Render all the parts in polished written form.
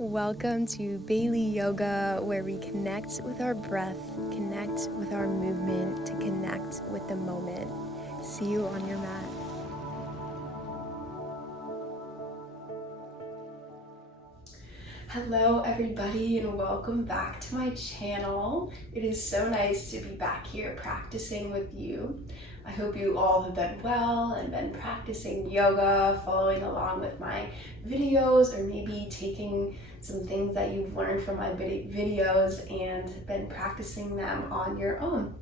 Welcome to Baileyyyoga, where we connect with our breath, connect with our movement, to connect with the moment. See you on your mat. Hello everybody, and welcome back to my channel. It is so nice to be back here practicing with you. I hope you all have been well and been practicing yoga, following along with my videos, or maybe taking some things that you've learned from my videos and been practicing them on your own.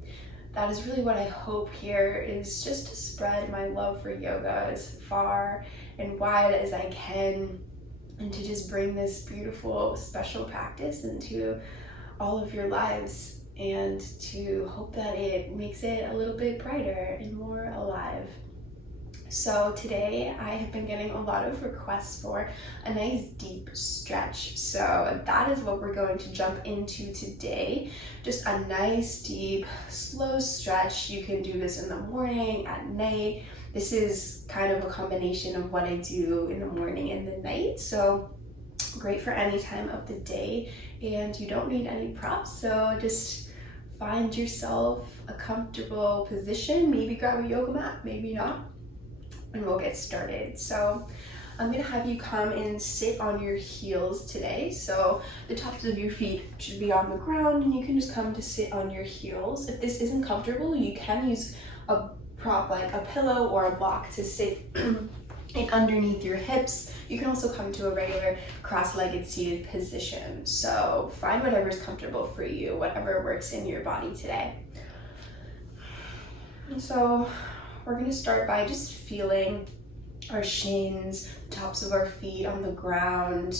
That is really what I hope here, is just to spread my love for yoga as far and wide as I can, and to just bring this beautiful, special practice into all of your lives, and to hope that it makes it a little bit brighter and more alive. So today I have been getting a lot of requests for a nice deep stretch. So that is what we're going to jump into today. Just a nice, deep, slow stretch. You can do this in the morning, at night. This is kind of a combination of what I do in the morning and the night. So great for any time of the day, and you don't need any props. So just find yourself a comfortable position. Maybe grab a yoga mat, maybe not, and we'll get started. So I'm gonna have you come and sit on your heels today. So the tops of your feet should be on the ground, and you can just come to sit on your heels. If this isn't comfortable, you can use a prop like a pillow or a block to sit in underneath your hips. You can also come to a regular cross-legged seated position. So find whatever's comfortable for you, whatever works in your body today. And so we're going to start by just feeling our shins, the tops of our feet on the ground,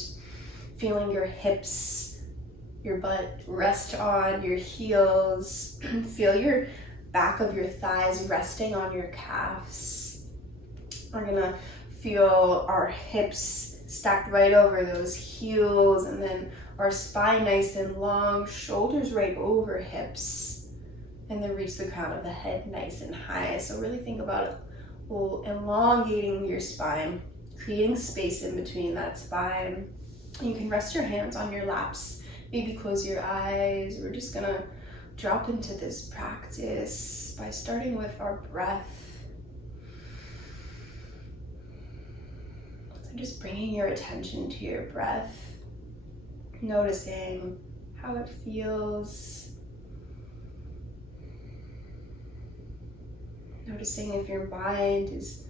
feeling your hips, your butt rest on your heels. Feel your back of your thighs resting on your calves. We're gonna feel our hips stacked right over those heels, and then our spine nice and long, shoulders right over hips, and then reach the crown of the head nice and high. So really think about elongating your spine, creating space in between that spine. You can rest your hands on your laps, maybe close your eyes. We're just gonna drop into this practice by starting with our breath. So just bringing your attention to your breath, noticing how it feels, noticing if your mind is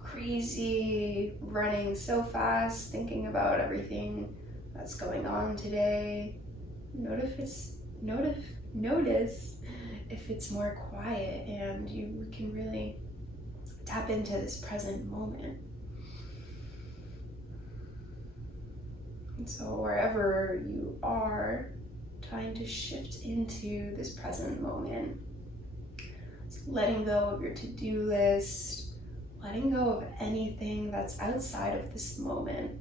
crazy, running so fast, thinking about everything that's going on today. Notice if it's more quiet and you can really tap into this present moment. And so wherever you are, trying to shift into this present moment. So letting go of your to-do list, letting go of anything that's outside of this moment.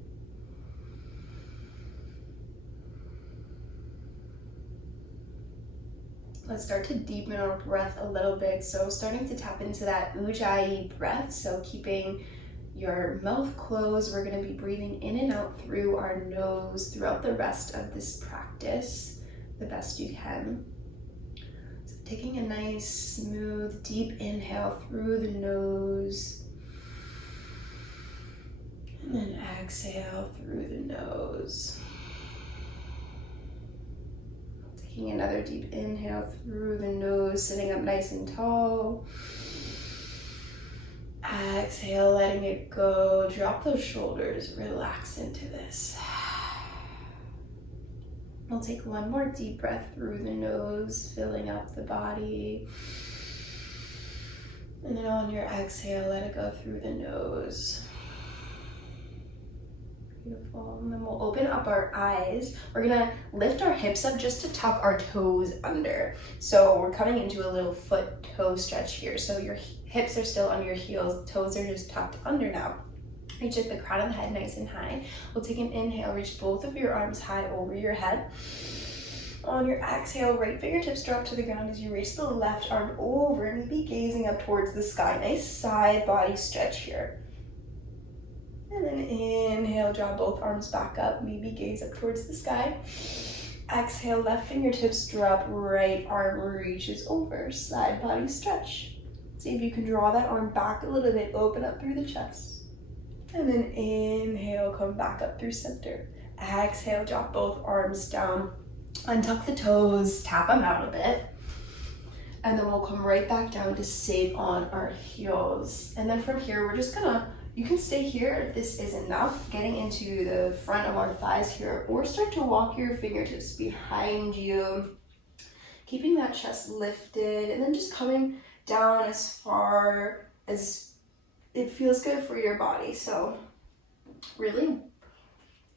Let's start to deepen our breath a little bit. So starting to tap into that ujjayi breath. So keeping your mouth closed, we're gonna be breathing in and out through our nose throughout the rest of this practice, the best you can. So taking a nice, smooth, deep inhale through the nose, and then exhale through the nose. Taking another deep inhale through the nose, sitting up nice and tall. Exhale, letting it go. Drop those shoulders, relax into this. We'll take one more deep breath through the nose, filling up the body. And then on your exhale, let it go through the nose. Beautiful. And then we'll open up our eyes. We're gonna lift our hips up just to tuck our toes under. So we're coming into a little foot toe stretch here. So your hips are still on your heels, toes are just tucked under now. Reach at the crown of the head nice and high. We'll take an inhale, reach both of your arms high over your head. On your exhale, right fingertips drop to the ground as you reach the left arm over and be gazing up towards the sky. Nice side body stretch here. And then inhale, draw both arms back up, maybe gaze up towards the sky. Exhale, left fingertips drop, right arm reaches over, side body stretch. See if you can draw that arm back a little bit, open up through the chest. And then inhale, come back up through center. Exhale, drop both arms down, untuck the toes, tap them out a bit. And then we'll come right back down to save on our heels. And then from here, we're just gonna, you can stay here if this is enough, getting into the front of our thighs here, or start to walk your fingertips behind you, keeping that chest lifted, and then just coming down as far as it feels good for your body. So really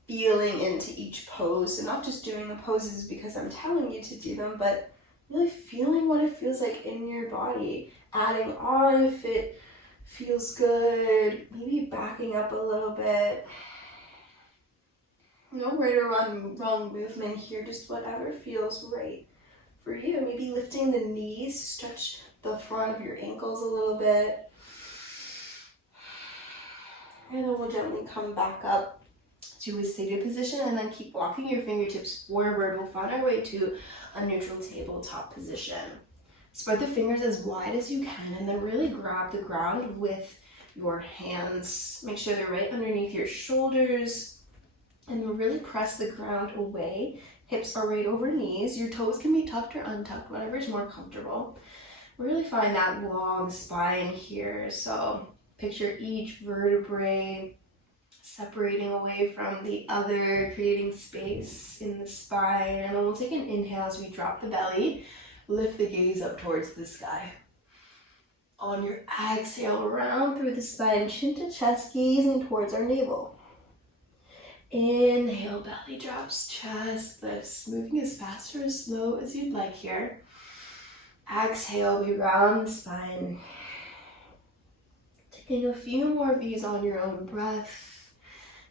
feeling into each pose, and not just doing the poses because I'm telling you to do them, but really feeling what it feels like in your body, adding on if it feels good, maybe backing up a little bit. No right or wrong movement here, just whatever feels right for you. Maybe lifting the knees, stretch the front of your ankles a little bit. And then we'll gently come back up to a seated position, and then keep walking your fingertips forward. We'll find our way to a neutral tabletop position. Spread the fingers as wide as you can, and then really grab the ground with your hands. Make sure they're right underneath your shoulders, and really press the ground away. Hips are right over knees. Your toes can be tucked or untucked, whatever is more comfortable. Really find that long spine here. So picture each vertebrae separating away from the other, creating space in the spine. And then we'll take an inhale as we drop the belly, lift the gaze up towards the sky. On your exhale, round through the spine, chin to chest, gazing towards our navel. Inhale, belly drops, chest lifts, moving as fast or as slow as you'd like here. Exhale, we round the spine. Taking a few more V's on your own breath.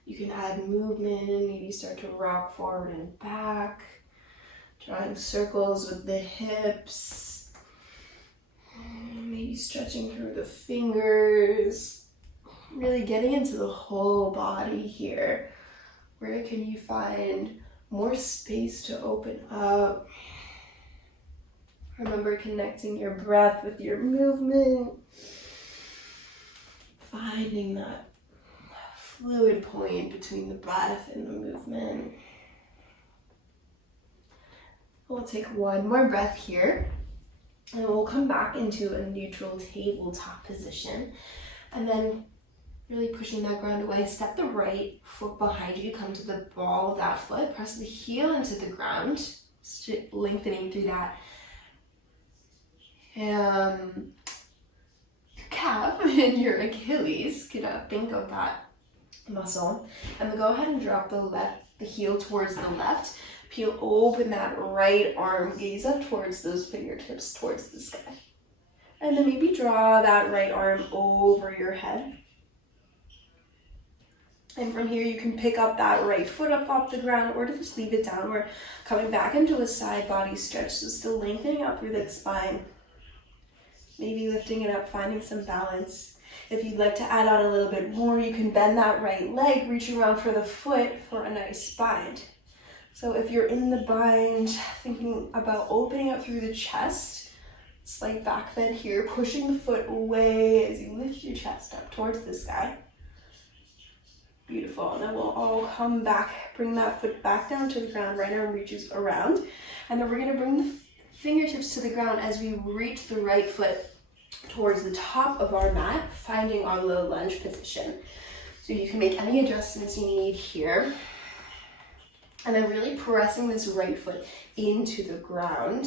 You can add movement, maybe start to rock forward and back, drawing circles with the hips, maybe stretching through the fingers, really getting into the whole body here. Where can you find more space to open up? Remember connecting your breath with your movement, finding that fluid point between the breath and the movement. We'll take one more breath here, and we'll come back into a neutral tabletop position. And then really pushing that ground away, step the right foot behind you, come to the ball of that foot, press the heel into the ground, lengthening through that calf and your Achilles. Think of that muscle. And then go ahead and drop the heel towards the left. Peel open that right arm, gaze up towards those fingertips, towards the sky. And then maybe draw that right arm over your head. And from here, you can pick up that right foot up off the ground, or just leave it down. We're coming back into a side body stretch, so still lengthening out through that spine. Maybe lifting it up, finding some balance. If you'd like to add on a little bit more, you can bend that right leg, reach around for the foot for a nice bind. So if you're in the bind, thinking about opening up through the chest, slight back bend here, pushing the foot away as you lift your chest up towards the sky. Beautiful. And then we'll all come back, bring that foot back down to the ground, right arm reaches around. And then we're going to bring the fingertips to the ground as we reach the right foot towards the top of our mat, finding our low lunge position. So you can make any adjustments you need here. And then really pressing this right foot into the ground.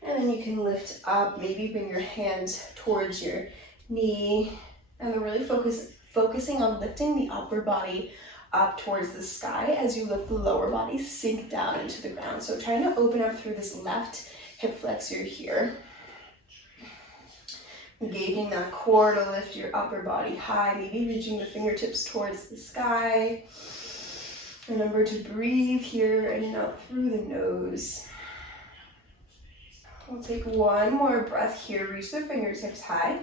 And then you can lift up, maybe bring your hands towards your knee. And then really focusing on lifting the upper body up towards the sky as you let the lower body sink down into the ground. So trying to open up through this left hip flexor here. Engaging that core to lift your upper body high, maybe reaching the fingertips towards the sky. Remember to breathe here in and out through the nose. We'll take one more breath here. Reach the fingertips high.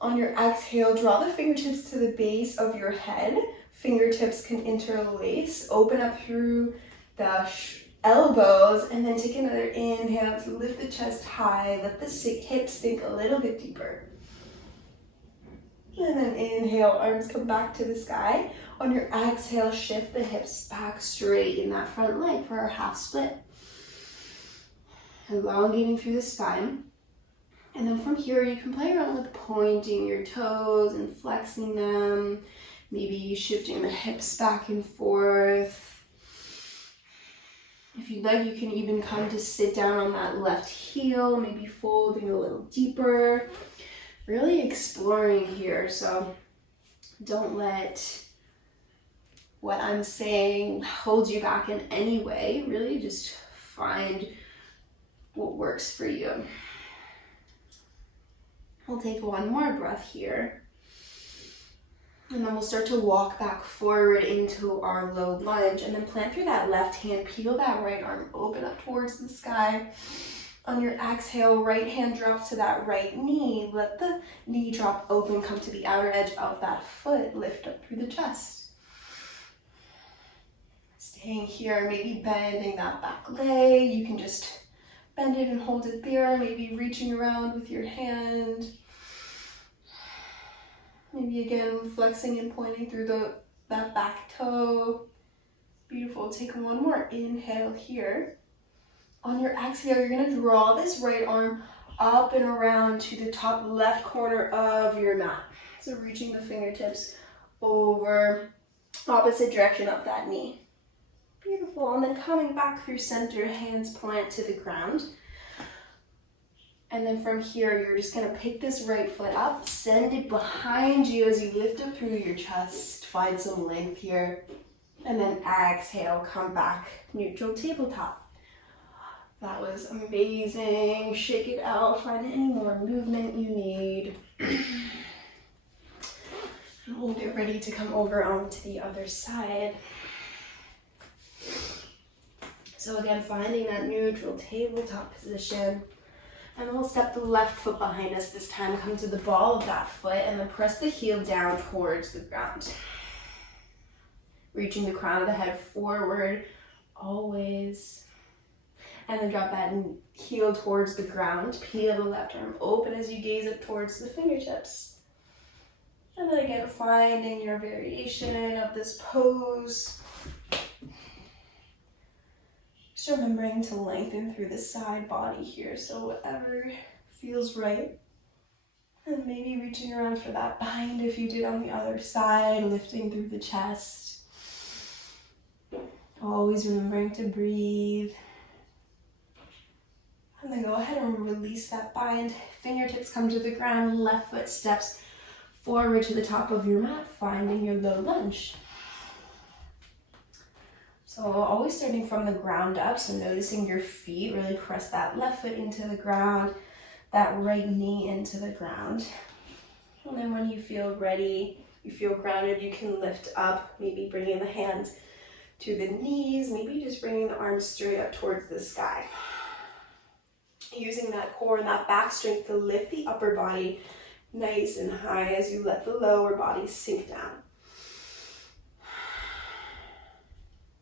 On your exhale, draw the fingertips to the base of your head. Fingertips can interlace. Open up through the elbows, and then take another inhale to lift the chest high. Let the hips sink a little bit deeper. And then inhale, arms come back to the sky. On your exhale, shift the hips back straight in that front leg for our half split. Elongating through the spine. And then from here, you can play around with pointing your toes and flexing them. Maybe shifting the hips back and forth. If you'd like, you can even come to sit down on that left heel, maybe folding a little deeper. Really exploring here, so don't let what I'm saying hold you back in any way. Really just find what works for you. We'll take one more breath here. And then we'll start to walk back forward into our low lunge, and then plant through that left hand, peel that right arm, open up towards the sky. On your exhale, right hand drops to that right knee. Let the knee drop open, come to the outer edge of that foot, lift up through the chest. Staying here, maybe bending that back leg. You can just bend it and hold it there, maybe reaching around with your hand. Maybe again, flexing and pointing through that back toe. Beautiful. Take one more inhale here. On your exhale, you're going to draw this right arm up and around to the top left corner of your mat. So reaching the fingertips over, opposite direction of that knee. Beautiful. And then coming back through center, hands plant to the ground. And then from here, you're just gonna pick this right foot up, send it behind you as you lift up through your chest, find some length here. And then exhale, come back, neutral tabletop. That was amazing. Shake it out, find any more movement you need. And we'll get ready to come over onto the other side. So again, finding that neutral tabletop position. And then we'll step the left foot behind us this time, come to the ball of that foot, and then press the heel down towards the ground. Reaching the crown of the head forward, always. And then drop that heel towards the ground. Peel the left arm open as you gaze up towards the fingertips. And then again, finding your variation of this pose. Just remembering to lengthen through the side body here, so whatever feels right. And maybe reaching around for that bind if you did on the other side, lifting through the chest. Always remembering to breathe. And then go ahead and release that bind. Fingertips come to the ground, left foot steps forward to the top of your mat, finding your low lunge. So always starting from the ground up, so noticing your feet, really press that left foot into the ground, that right knee into the ground. And then when you feel ready, you feel grounded, you can lift up, maybe bringing the hands to the knees, maybe just bringing the arms straight up towards the sky. Using that core and that back strength to lift the upper body nice and high as you let the lower body sink down.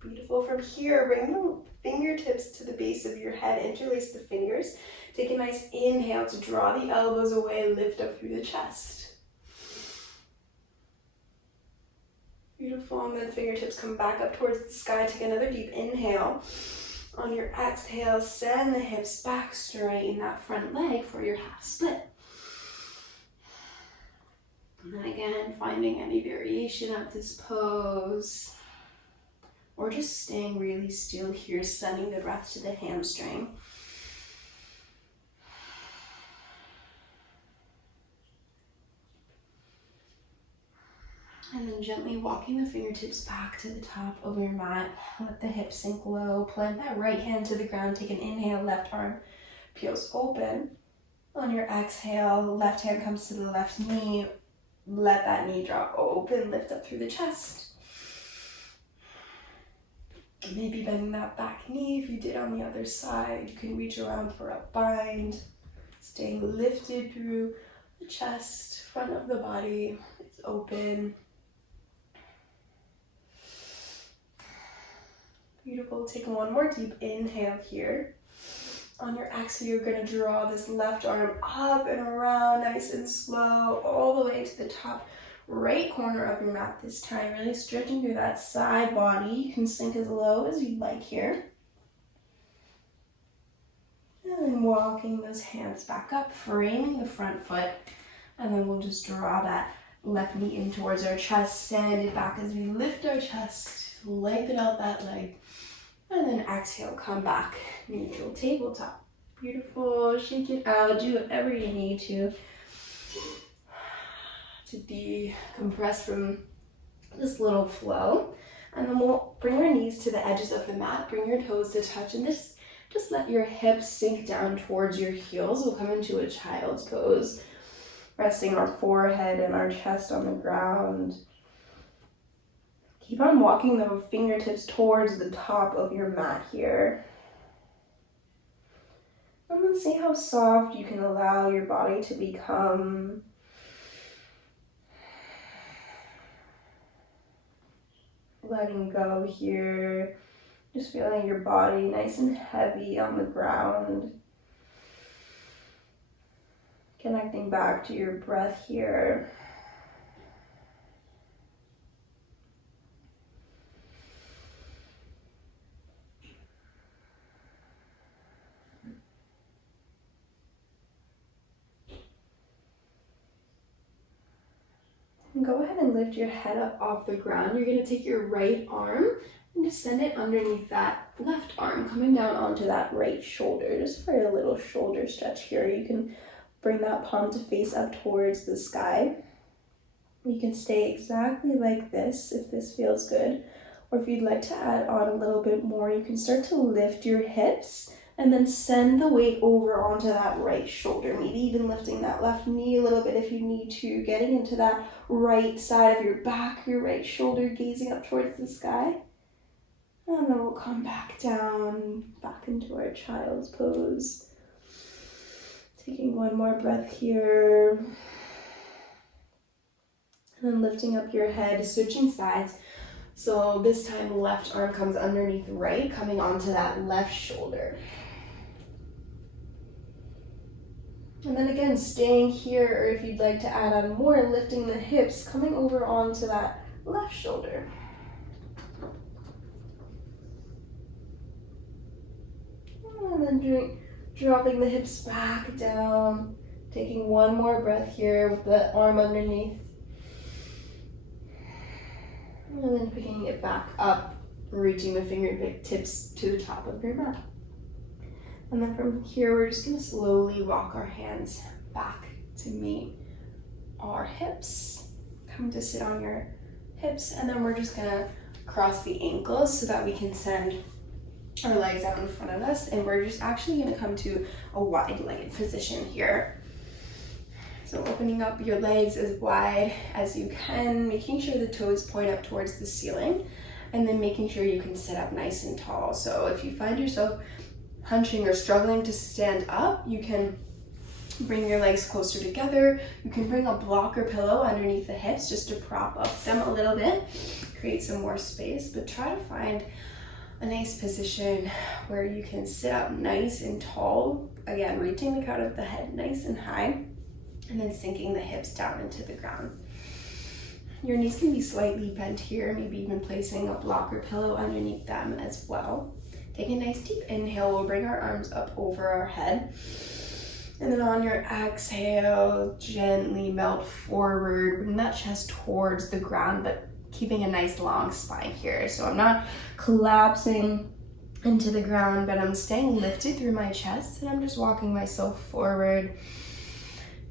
Beautiful. From here, bring the fingertips to the base of your head, interlace the fingers. Take a nice inhale to draw the elbows away, lift up through the chest. Beautiful. And then fingertips come back up towards the sky. Take another deep inhale. On your exhale, send the hips back, straighten that front leg for your half split. And then again, finding any variation of this pose. Or just staying really still here, sending the breath to the hamstring. And then gently walking the fingertips back to the top of your mat. Let the hips sink low. Plant that right hand to the ground. Take an inhale, left arm peels open. On your exhale, left hand comes to the left knee. Let that knee drop open, lift up through the chest. Maybe bending that back knee if you did on the other side. You can reach around for a bind. Staying lifted through The chest, front of the body is open. Beautiful. Take one more deep inhale here. On your exhale, you're going to draw this left arm up and around, nice and slow, all the way to the top right corner of your mat this time. Really stretching through that side body. You can sink as low as you'd like here. And then walking those hands back up, framing the front foot. And then we'll just draw that left knee in towards our chest, send it back as we lift our chest, lengthen out that leg. And then exhale, come back, neutral tabletop. Beautiful, shake it out, do whatever you need to decompress from this little flow. And then we'll bring our knees to the edges of the mat, bring your toes to touch, and just let your hips sink down towards your heels. We'll come into a child's pose, resting our forehead and our chest on the ground. Keep on walking the fingertips towards the top of your mat here. And then see how soft you can allow your body to become. Letting go here. Just feeling your body nice and heavy on the ground. Connecting back to your breath here. And go ahead and lift your head up off the ground. You're going to take your right arm and just send it underneath that left arm, coming down onto that right shoulder. Just for a little shoulder stretch here. You can bring that palm to face up towards the sky. You can stay exactly like this if this feels good. Or if you'd like to add on a little bit more, you can start to lift your hips and then send the weight over onto that right shoulder. Maybe even lifting that left knee a little bit if you need to. Getting into that right side of your back, your right shoulder, gazing up towards the sky. And then we'll come back down, back into our child's pose. Taking one more breath here. And then lifting up your head, switching sides. So this time left arm comes underneath right, coming onto that left shoulder. And then again, staying here, or if you'd like to add on more, lifting the hips, coming over onto that left shoulder. And then dropping the hips back down, taking one more breath here with the arm underneath. And then picking it back up, reaching the fingertips to the top of your mat. And then from here, we're just going to slowly walk our hands back to meet our hips. Come to sit on your hips, and then we're just going to cross the ankles so that we can send our legs out in front of us. And we're just actually going to come to a wide-legged position here. So opening up your legs as wide as you can, making sure the toes point up towards the ceiling, and then making sure you can sit up nice and tall. So if you find yourself hunching or struggling to stand up, you can bring your legs closer together. You can bring a block or pillow underneath the hips just to prop up them a little bit, create some more space, but try to find a nice position where you can sit up nice and tall. Again, reaching the crown of the head nice and high, and then sinking the hips down into the ground. Your knees can be slightly bent here, maybe even placing a block or pillow underneath them as well. Take a nice deep inhale. We'll bring our arms up over our head. And then on your exhale, gently melt forward. Bring that chest towards the ground, but keeping a nice long spine here. So I'm not collapsing into the ground, but I'm staying lifted through my chest, and I'm just walking myself forward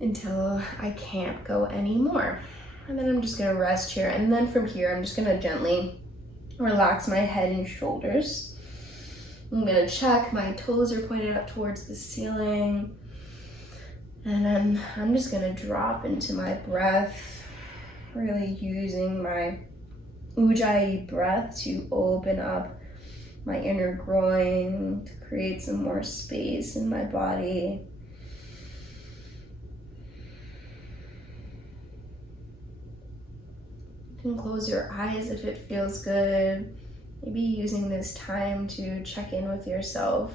until I can't go anymore. And then I'm just gonna rest here. And then from here, I'm just gonna gently relax my head and shoulders. I'm gonna check, my toes are pointed up towards the ceiling. And then I'm just gonna drop into my breath, really using my Ujjayi breath to open up my inner groin, to create some more space in my body. You can close your eyes if it feels good. Maybe using this time to check in with yourself.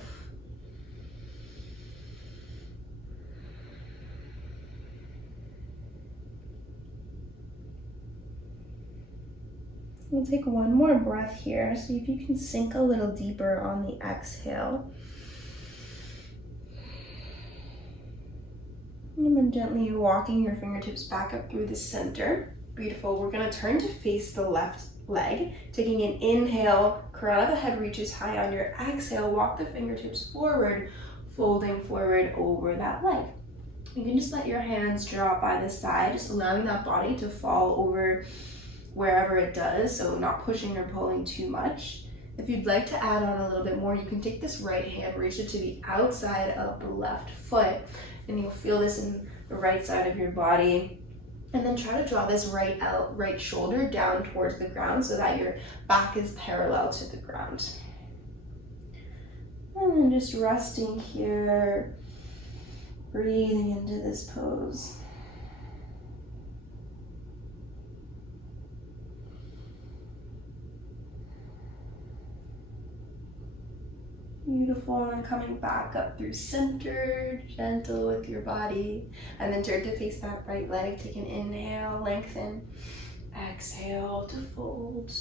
We'll take one more breath here. See if you can sink a little deeper on the exhale. And then gently walking your fingertips back up through the center. Beautiful. We're going to turn to face the left leg. Taking an inhale, crown of the head reaches high. On your exhale, walk the fingertips forward, folding forward over that leg. You can just let your hands drop by the side, just allowing that body to fall over wherever it does, so not pushing or pulling too much. If you'd like to add on a little bit more, you can take this right hand, reach it to the outside of the left foot, and you'll feel this in the right side of your body. And then try to draw this right shoulder down towards the ground so that your back is parallel to the ground. And then just resting here, breathing into this pose. Beautiful, and then coming back up through center, gentle with your body, and then turn to face that right leg. Take an inhale, lengthen, exhale to fold,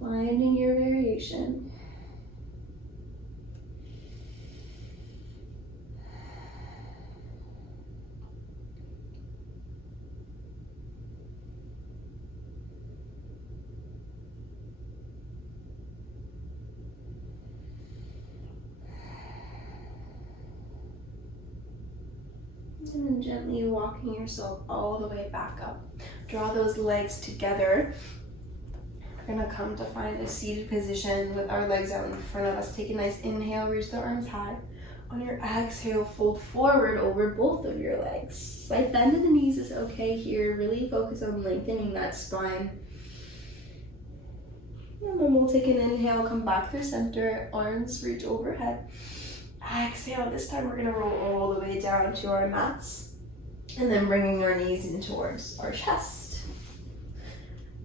finding your variation. And then gently walking yourself all the way back up. Draw those legs together. We're gonna come to find a seated position with our legs out in front of us. Take a nice inhale, reach the arms high. On your exhale, fold forward over both of your legs. Slight bend in the knees is okay here. Really focus on lengthening that spine. And then we'll take an inhale, come back through center, arms reach overhead. Exhale, this time we're gonna roll all the way down to our mats and then bringing our knees in towards our chest.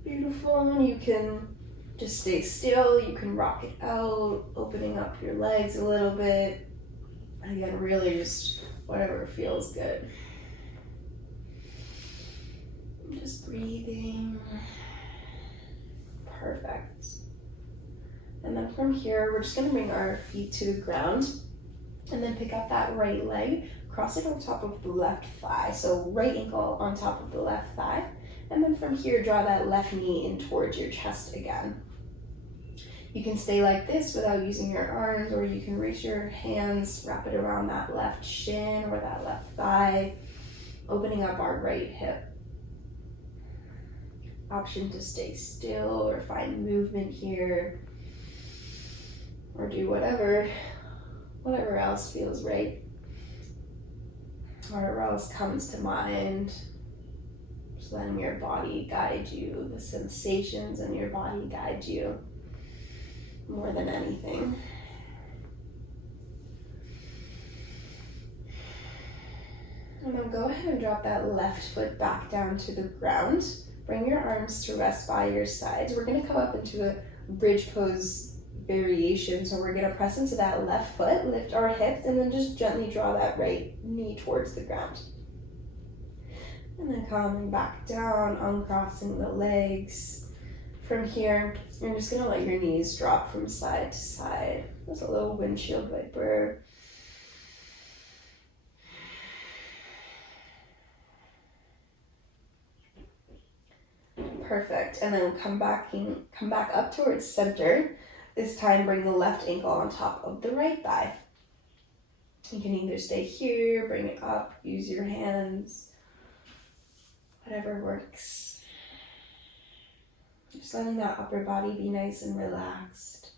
Beautiful, and you can just stay still, you can rock it out, opening up your legs a little bit. Again, really just whatever feels good. Just breathing. Perfect. And then from here, we're just gonna bring our feet to the ground. And then pick up that right leg, cross it on top of the left thigh. So right ankle on top of the left thigh. And then from here, draw that left knee in towards your chest again. You can stay like this without using your arms, or you can reach your hands, wrap it around that left shin or that left thigh, opening up our right hip. Option to stay still or find movement here, or do whatever else feels right, whatever else comes to mind. Just letting your body guide you, the sensations in your body guide you more than anything. And then go ahead and drop that left foot back down to the ground. Bring your arms to rest by your sides. We're going to come up into a bridge pose variation. So we're going to press into that left foot, lift our hips, and then just gently draw that right knee towards the ground. And then coming back down, uncrossing the legs. From here, you're just going to let your knees drop from side to side. There's a little windshield wiper. Perfect. And then come back up towards center. This time, bring the left ankle on top of the right thigh. You can either stay here, bring it up, use your hands, whatever works. Just letting that upper body be nice and relaxed.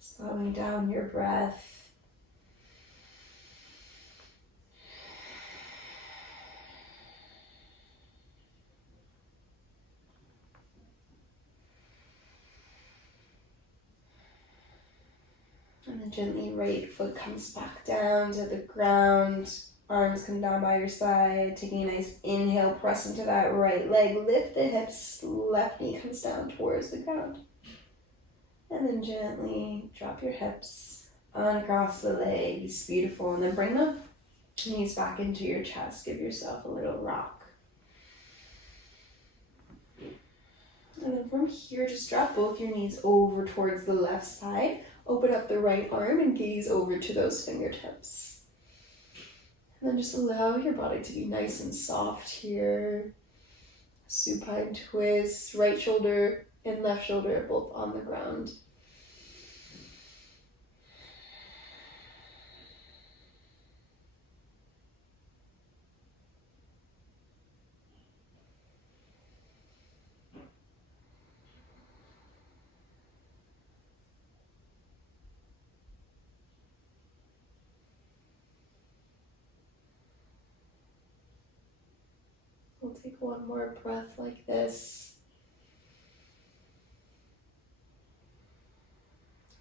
Slowing down your breath. And then gently right foot comes back down to the ground. Arms come down by your side, taking a nice inhale, press into that right leg, lift the hips, left knee comes down towards the ground. And then gently drop your hips, uncross the legs, beautiful. And then bring the knees back into your chest, give yourself a little rock. And then from here, just drop both your knees over towards the left side, open up the right arm and gaze over to those fingertips. And then just allow your body to be nice and soft here. Supine twist, right shoulder and left shoulder both on the ground. We'll take one more breath like this.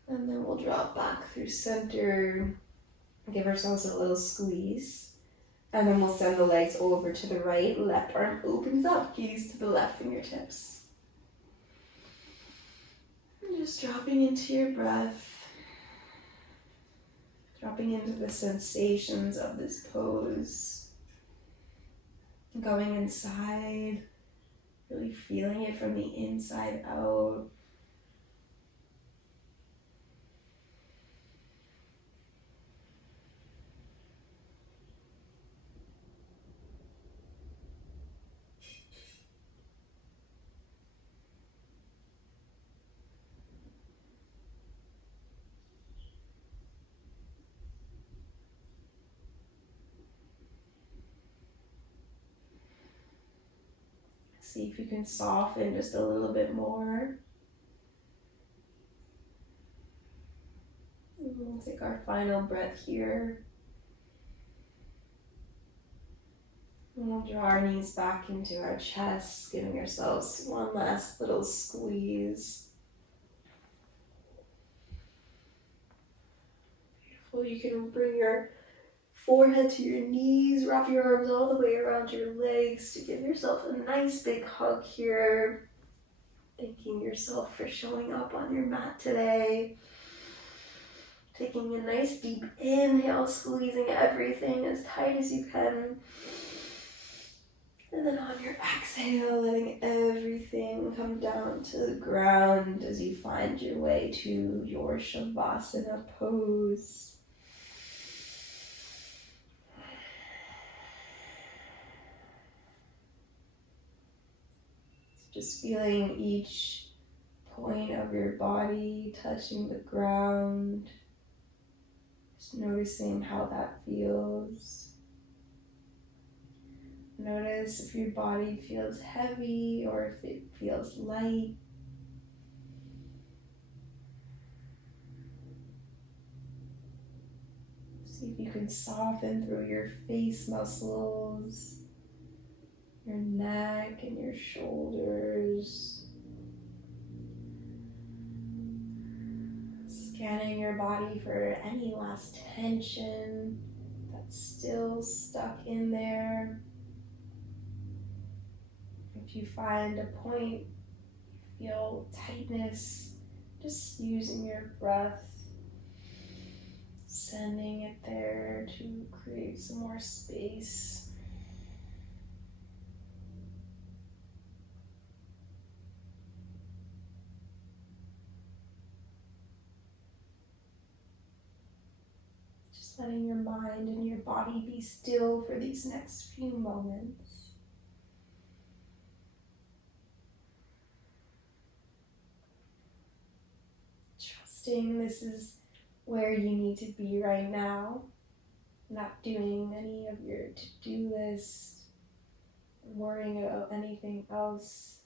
And then we'll drop back through center. Give ourselves a little squeeze. And then we'll send the legs over to the right. Left arm opens up, gaze to the left fingertips. And just dropping into your breath. Dropping into the sensations of this pose. Going inside, really feeling it from the inside out. See if you can soften just a little bit more. And we'll take our final breath here. And we'll draw our knees back into our chest, giving ourselves one last little squeeze. Beautiful. You can bring your forehead to your knees, wrap your arms all the way around your legs to give yourself a nice big hug here. Thanking yourself for showing up on your mat today. Taking a nice deep inhale, squeezing everything as tight as you can. And then on your exhale, letting everything come down to the ground as you find your way to your Savasana pose. Just feeling each point of your body touching the ground. Just noticing how that feels. Notice if your body feels heavy or if it feels light. See if you can soften through your face muscles, your neck and your shoulders. Scanning your body for any last tension that's still stuck in there. If you find a point, you feel tightness, just using your breath, sending it there to create some more space. Letting your mind and your body be still for these next few moments. Trusting this is where you need to be right now. Not doing any of your to-do list, worrying about anything else.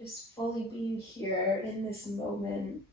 Just fully being here in this moment.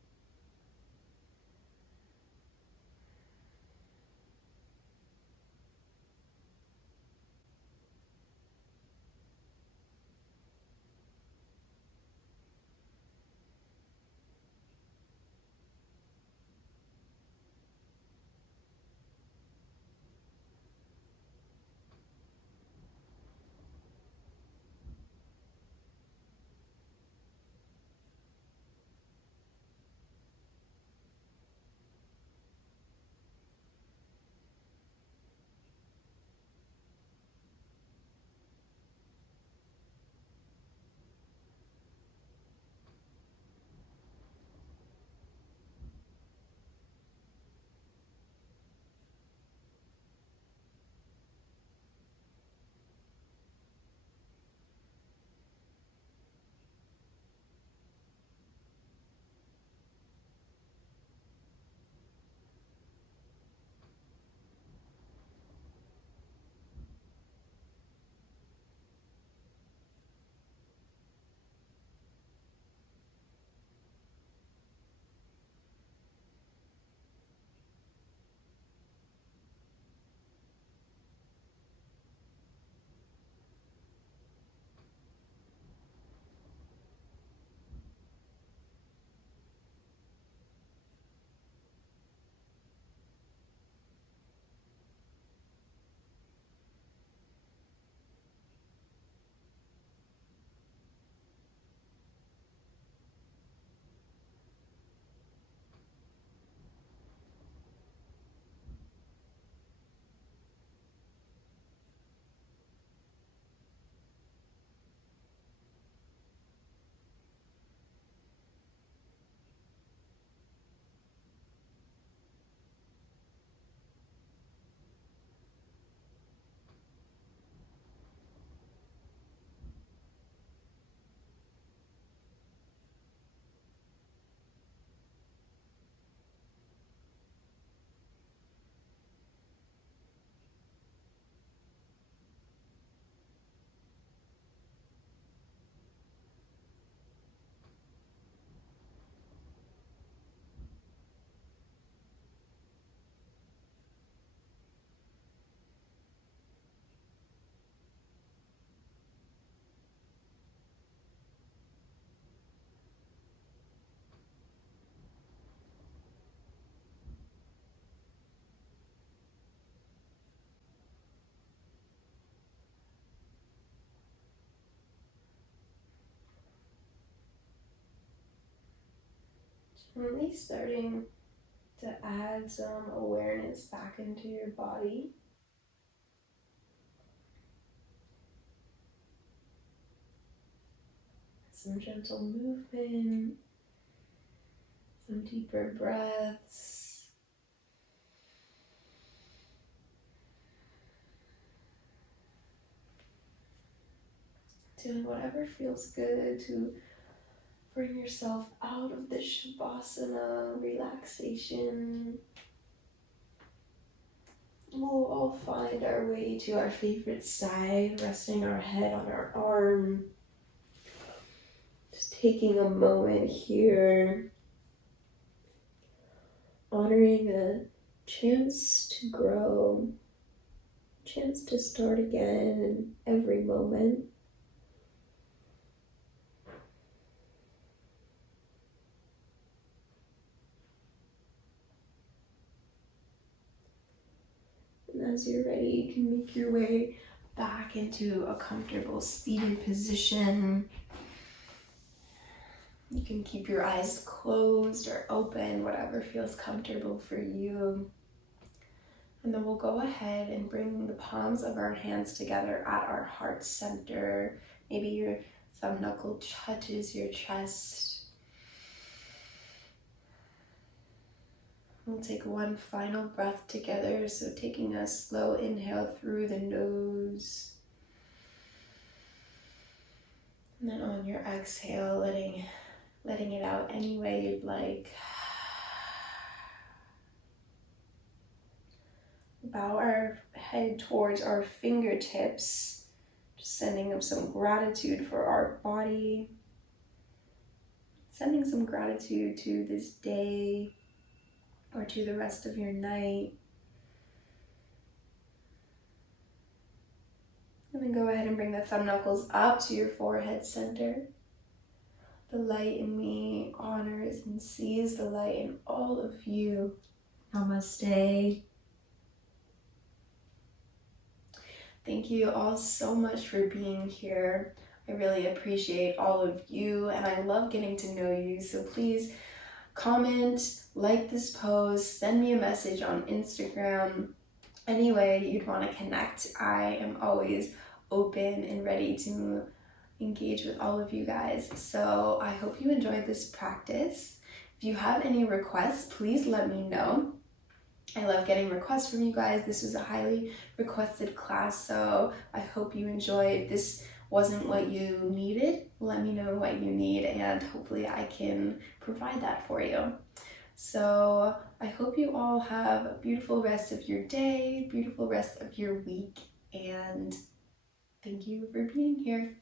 Really starting to add some awareness back into your body. Some gentle movement, some deeper breaths. Doing whatever feels good to bring yourself out of the Savasana relaxation. We'll all find our way to our favorite side, resting our head on our arm. Just taking a moment here, honoring a chance to grow, chance to start again in every moment. And as you're ready, you can make your way back into a comfortable seated position. You can keep your eyes closed or open, whatever feels comfortable for you. And then we'll go ahead and bring the palms of our hands together at our heart center. Maybe your thumb knuckle touches your chest. We'll take one final breath together. So taking a slow inhale through the nose. And then on your exhale, letting it out any way you'd like. Bow our head towards our fingertips, just sending them some gratitude for our body. Sending some gratitude to this day or to the rest of your night. And then go ahead and bring the thumb knuckles up to your forehead center. The light in me honors and sees the light in all of you. Namaste. Thank you all so much for being here. I really appreciate all of you and I love getting to know you. So please comment, like this post, send me a message on Instagram. Any way you'd want to connect, I am always open and ready to engage with all of you guys. So I hope you enjoyed this practice. If you have any requests, please let me know. I love getting requests from you guys. This was a highly requested class, so I hope you enjoyed. If this wasn't what you needed, let me know what you need and hopefully I can provide that for you. So I hope you all have a beautiful rest of your day, beautiful rest of your week, and thank you for being here.